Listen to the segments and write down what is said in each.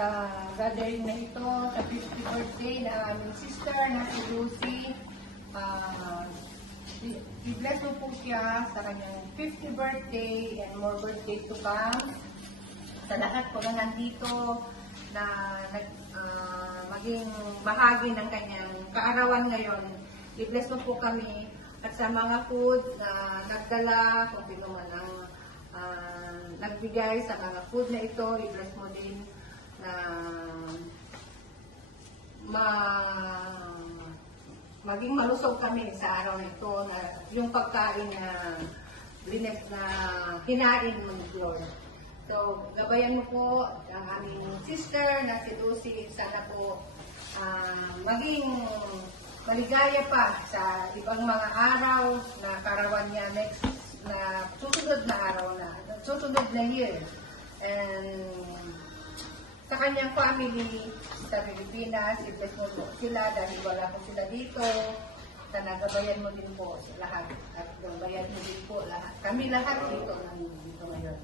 sa gathering na ito, sa 50th birthday na aming sister na si Lucy. I-bless mo po siya sa kanyang 50th birthday and more birthday to come. Sa lahat po na nandito na maging bahagi ng kanyang kaarawan ngayon, i-bless mo po kami. At sa mga food na nagdala, kung sino man ang nagbigay sa mga food na ito, i-bless mo din na maging malusog kami sa araw na ito, na yung pagkain na bless na hinain mo ni Lord. So, gabayan mo po ang aming sister na si Lucy. Sana po maging maligaya pa sa ibang mga araw na karawan niya next na susunod na araw na, susunod na year. And sa kanyang family sa Pilipinas, i-bless mo po sila dahil wala po sila dito. Sana gabayan mo din po sa lahat at gabayan mo din po lahat. Kami lahat dito nandito ngayon.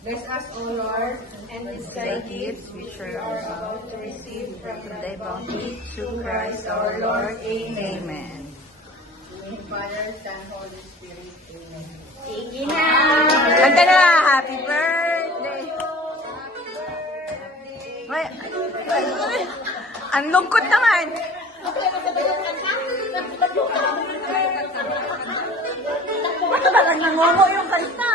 Bless us, O Lord, and these thy gifts which we are about to receive from thy bounty, through Christ our Lord. Amen. In the Father, Son, Holy Spirit. Amen. Sige na! Kanta na! Happy birthday! Ay, ang lungkot naman! Ba't talagang nangongo yung kanta?